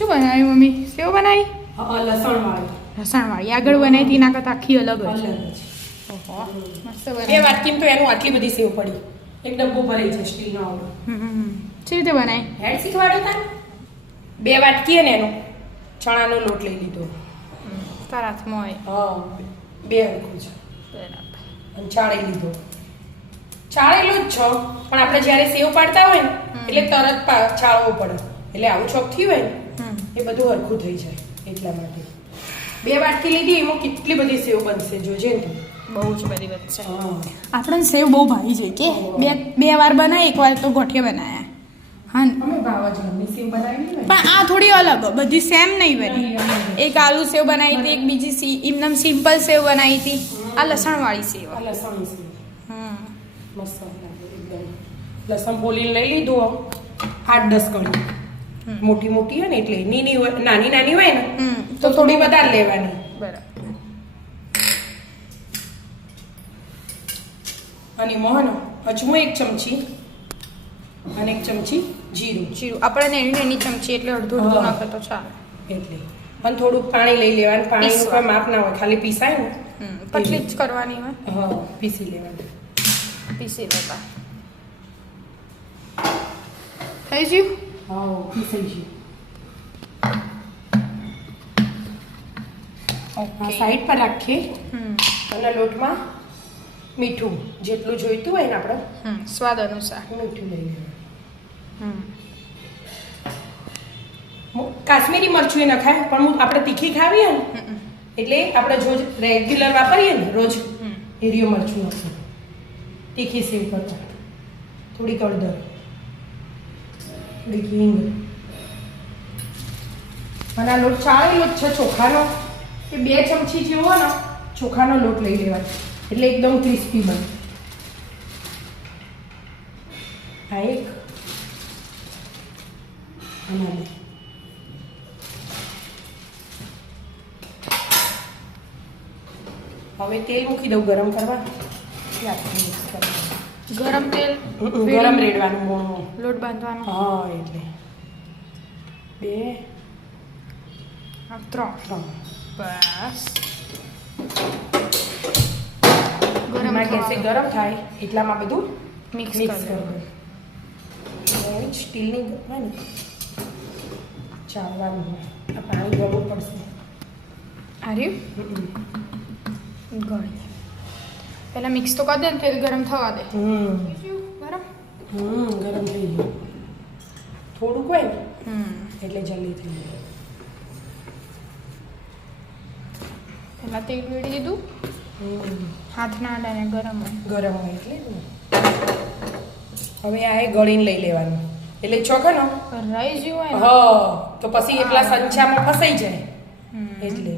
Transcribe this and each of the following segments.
શું બનાવ્યું મમ્મી? સેવ બનાવી? લસણવાળી. લસણવાળી આગળ બનાવી હતી એના કરતાં આખી અલગ જ. અલગ જ. ઓહો, મસ્ત 2 બનાવી. વાટકીમાં તો એનું આટલી બધી સેવ પડી. એક ડબ્બો ભરાઈ છે સ્ટીલનો આવડો. કેવી રીતે બનાવી? હેડ શીખવાડ્યો તા 2 વાટકી અને એનો ચણાનો લોટ લઈ લીધો. તારા હાથમાં હોય. હા 2 હરખું છે. બરાબર. અને ચાળી લીધો. ચાળેલો જ છો પણ આપણે જ્યારે સેવ પાડતા હોય ને એટલે તરત ચાળવો પડે. એટલે આવું ચોક થયું હોય ને એ બધું હરખું થઈ જાય એટલા માટે 2 વાટકી લીધી એમાં કેટલી બધી સેવ બનશે જોજે ને તું. બહુ જ બધી બનશે. હા આપણને સેવ બહુ ભાવી છે કે બે વાર બનાવી, એક વાર તો ગોઠિયા બનાવ્યા. હા ને? અમે ભાવા જમની સેવ બનાવી ને પણ આ થોડી અલગ, બધી સેમ નહીં બની. એક આલુ સેવ બનાવી હતી, એક બીજી એમનેમ સિમ્પલ સેવ બનાવી હતી. આ લસણવાળી સેવ. આ લસણ સેવ હમ. મસ્ત લાગે એકદમ. લસણ ફોલીને લઈ લીધું 8-10 કળી. મોટી મોટી હોય ને એટલે નાની નાની હોય ને તો થોડી વધારે લેવાની. બરાબર. અને મોહન અજમો 1 ચમચી અને 1 ચમચી જીરું. આપણે નાની ચમચી એટલે અડધું અડધું નાખે તો ચાલે. એટલે અને થોડું પાણી લઈ લેવાનું. પાણીનું કોઈ માપ ના હોય, ખાલી પીસાય ને પતલી જ કરવાની હોય. હા પીસી લેવાનું. પીસી લેતા થઈ ગયું. હા પીસાઈ ગયું. આ સાઈડ પર રાખીએ અને લોટમાં મીઠું જેટલું જોઈતું હોય ને આપણે સ્વાદ અનુસાર મીઠું લઈ લેવાનું. કાશ્મીરી મરચું એ નખાય પણ આપણે તીખી ખાવી ને એટલે આપણે જો રેગ્યુલર વાપરીએ ને રોજ એરિયો મરચું નાખવું. તીખી સેવ કરતા થોડી હળદર, થોડી હિંગ. અને આ લોટ ચાળેલો જ છે ચોખાનો કે 2 ચમચી જેવો ને ચોખાનો લોટ લઈ લેવાનો એટલે એકદમ ક્રિસ્પી બને. આ એક અને આ 2. હવે તેલ મૂકી દઉં ગરમ કરવા. ગરમ તેલ ગરમ રેડવાનું મોણું લોટ બાંધવાનો. હા એટલે 2 3 બસ. ગરમ ગેસે ગરમ થાય એટલામાં બધું મિક્સ મિક્સ કરી કરી દઉં. સ્ટીલની હોય ને ચાળવાનું હોય. આ પાણી ગળવું પડશે. આર્યું ગળી પહેલા મિક્સ તો કરી દે ને તેલ ગરમ થવા દે. ગરમ ગરમ થઈ ગયું. થોડુંક હોય ને એટલે જલ્દી થઈ જાય. પહેલા તેલ વેડી દીધું. હાથ ના અડાને ગરમ હોય. ગરમ હોય એટલે જ ને. હવે આ એ ગળીને લઈ લેવાનું એટલે ચોખાનો રહી ગયું હોય ને હા તો પછી એટલા સંચામાં ફસાઈ જાય એટલે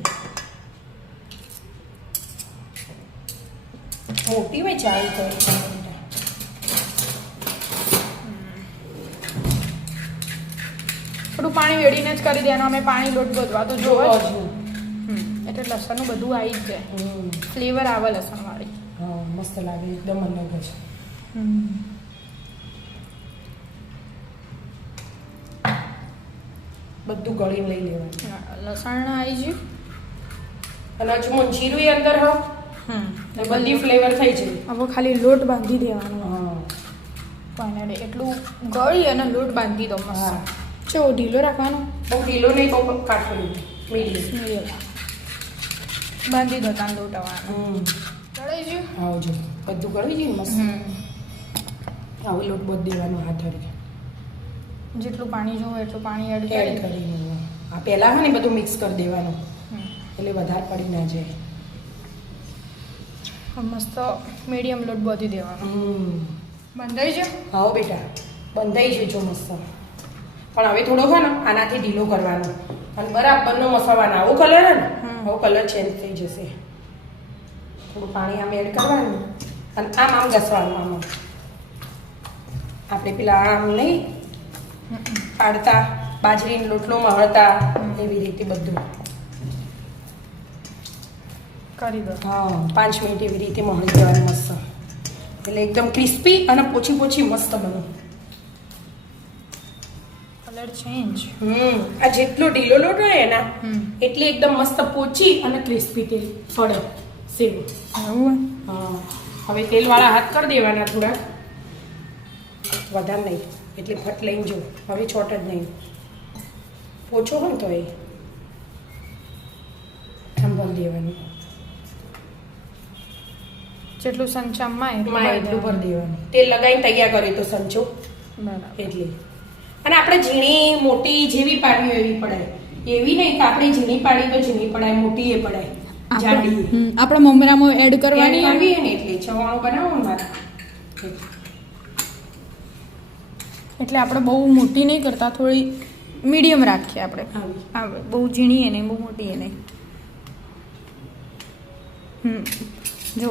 મોટી હોય ચાવી તો થોડું પાણી વેડીને જ કરી દેવાનું. અમે પાણી લોટ બધવા તો જોવા જ. એટલે લસણનું બધું આવી જ જાય. ફ્લેવર આવે લસણવાળી. હા મસ્ત લાગે એકદમ અલગ જ. બધું ગળીને લઈ લેવાનું. લસણ આવી ગયું અને હજુ જીરું અંદર હો બધી ફ્લેવર થઈ જાય. હવે ખાલી લોટ બાંધી દેવાનો. હા ફાઇનલી એટલું ગળી અને લોટ બાંધી દો મસ્ત. ચો ઢીલો રાખવાનો. બહુ ઢીલો નહીં બહુ કાઠો નહીં મીડિયમ બાંધી દો તાન લોટ આવવાનો. ચડાઈ ગયું. આવજો બધું ગળી ગયું મસ્ત. હવે લોટ બધું દેવાનો હાથ હરી જેટલું પાણી જોવે એટલું પાણી એડ એડ કરી. કરીને આ પહેલાં હોય ને બધું મિક્સ કરી દેવાનું એટલે વધારે પડી ના જાય. મસ્ત મીડિયમ લોટ બાંધી દેવાનો. બંધાઈ જાય. હા બેટા બંધાઈ જજો મસ્ત. પણ હવે થોડો હોય ને આનાથી ઢીલો કરવાનો અને બરાબરનો મસાવાનો આવો કલર ને આવો કલર ચેન્જ થઈ જશે. થોડું પાણી આમ એડ કરવાનું અને આમ ઘસવાનું. આમ આપણે પેલા આમ નહીં પાડતા બાજરીનો લોટલો મહળતા એવી રીતે બધું કરી દો. હા 5 મિનિટ એવી રીતે મહળી દેવાનું મસ્ત. એટલે એકદમ ક્રિસ્પી અને પોચી મસ્ત બને. Colour change. આ જેટલો ઢીલો લોટ હોય ને હમ. એટલી એકદમ મસ્ત પોચી અને ક્રિસ્પી તેલ ફળે સેવ. એવું હા હવે તેલવાળા હાથ કરી દેવાના થોડા, વધારે નહીં, એટલે ફટ લઈને જો હવે છોટ જ નહીં, પોચો હોય ને તો એ સંભાળ દેવાનું, જેટલું સંચામાં માં એટલું ભરી દેવાનું. તેલ લગાવીને તૈયાર કરે તો સંચો બરાબર. એટલે. અને આપણે ઝીણી મોટી જેવી પાડવી એવી પડાય, એવી નહીં કે આપણે ઝીણી પાડી તો ઝીણી પડાય, મોટી એ પડાય, જાડી આપણે મમરામાં એડ કરવાની કરવી ને એટલે ચવાણું બનાવો ને મારે એટલે આપણે બહુ મોટી નહીં કરતા, થોડી મીડિયમ રાખીએ આપણે. આવી. હા, બહુ ઝીણી એ નહીં, બહુ મોટી એ નહીં. જો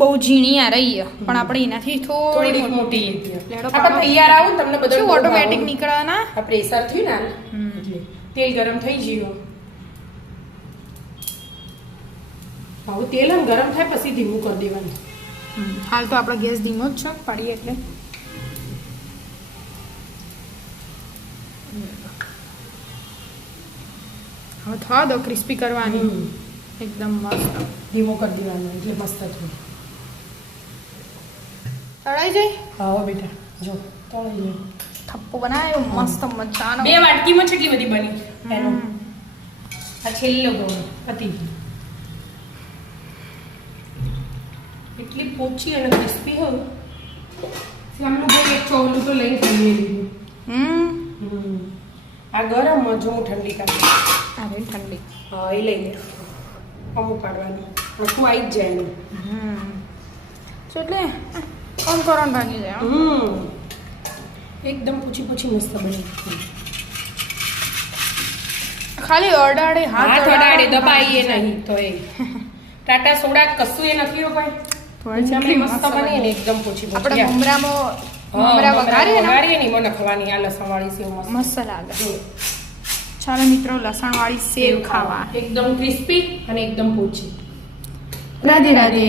બહુ ઝીણી આ રહી છે, પણ આપણે એનાથી થોડી થોડીક મોટી હતી. લેડો આપણે પાડો. તૈયાર આવું ને તમને બધું શું ઓટોમેટિક નીકળવાના. આ પ્રેશર થયું ને એટલે તેલ ગરમ થઈ ગયું. હવે તેલ આમ ગરમ થાય પછી ધીમું કરી દેવાનું. હાલ તો આપણો ગેસ ધીમો જ છે, પાડીએ એટલે. હવે થવા દો, ક્રિસ્પી કરવાની એકદમ મસ્ત. ધીમો કરી દેવાનું એટલે મસ્ત થયું. તળાઈ જાય. હા બેટા જો તળાઈ જાય. થપ્પો બનાવ્યો મસ્ત મજાનો. 2 વાટકીમાં કેટલી બધી બની એનો. આ છેલ્લો ગોળ હતી એટલી પોચી અને ક્રિસ્પી હોય. શ્યામનું ભાઈ એક ચોવલું તો લઈને ખાઈએ લીધું. આ ગરમમાં જો હું ઠંડી કાઢી. અરે ઠંડી. હા એ લઈ લે, અમુક કાઢવાનું આખું આવી જ જાય એનું. તો એટલે ઓન કરો ને ભાગી જાય. એકદમ પૂછી પૂછી મસ્ત બની. ખાલી અડાડે હાથ અડાડે દબાઈએ નહીં તો એ ટાટા સોડા કશું એ નથી હો ભાઈ. થોડી મસ્ત બની ને એકદમ પૂછી આપણે પૂછી. મમરામાં મમરા વઘારીએ ને વઘારીએ ને એમાં નખવાની આ લસણવાળી સેવ મસ્ત. મસ્ત લાગે. ચાલો મિત્રો, લસણવાળી સેવ ખાવા. એકદમ ક્રિસ્પી અને એકદમ પોચી. રાધે રાધે.